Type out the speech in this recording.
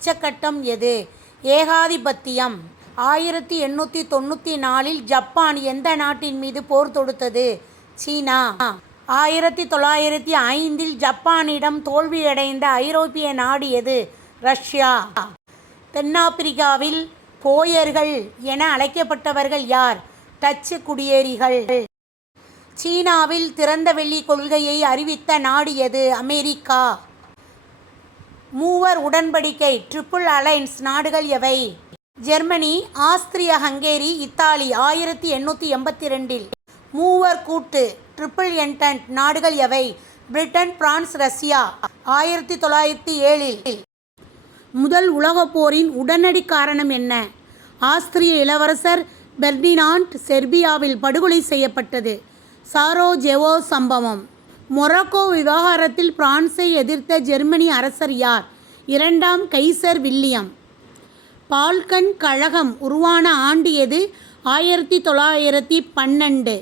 உச்சக்கட்டம் எது? ஏகாதிபத்தியம். 1894 ஜப்பான் எந்த நாட்டின் மீது போர் தொடுத்தது? சீனா. 1905 ஜப்பானிடம் தோல்வியடைந்த ஐரோப்பிய நாடு எது? ரஷ்யா. தென்னாப்பிரிக்காவில் போயர்கள் என அழைக்கப்பட்டவர்கள் யார்? டச்சு குடியேறிகள். சீனாவில் திறந்த வெளி கொள்கையை அறிவித்த நாடு எது? அமெரிக்கா. மூவர் உடன்படிக்கை ட்ரிபிள் அலைன்ஸ் நாடுகள் எவை? Germany, Austria, Hungary, Italy. 1882 மூவர் கூட்டு ட்ரிபிள் என்டன்ட் நாடுகள் எவை? Britain, France, Russia. 1907 முதல் உலகப் போரின் உடனடி காரணம் என்ன? ஆஸ்திரிய இளவரசர் பெர்டினாண்ட் செர்பியாவில் படுகொலை செய்யப்பட்டது. சாரோஜெவோ சம்பவம். மொராக்கோ விவகாரத்தில் பிரான்ஸை எதிர்த்த ஜெர்மனி அரசர் யார்? இரண்டாம் கைசர் வில்லியம். பால்கன் கழகம் உருவான ஆண்டு எது? 1912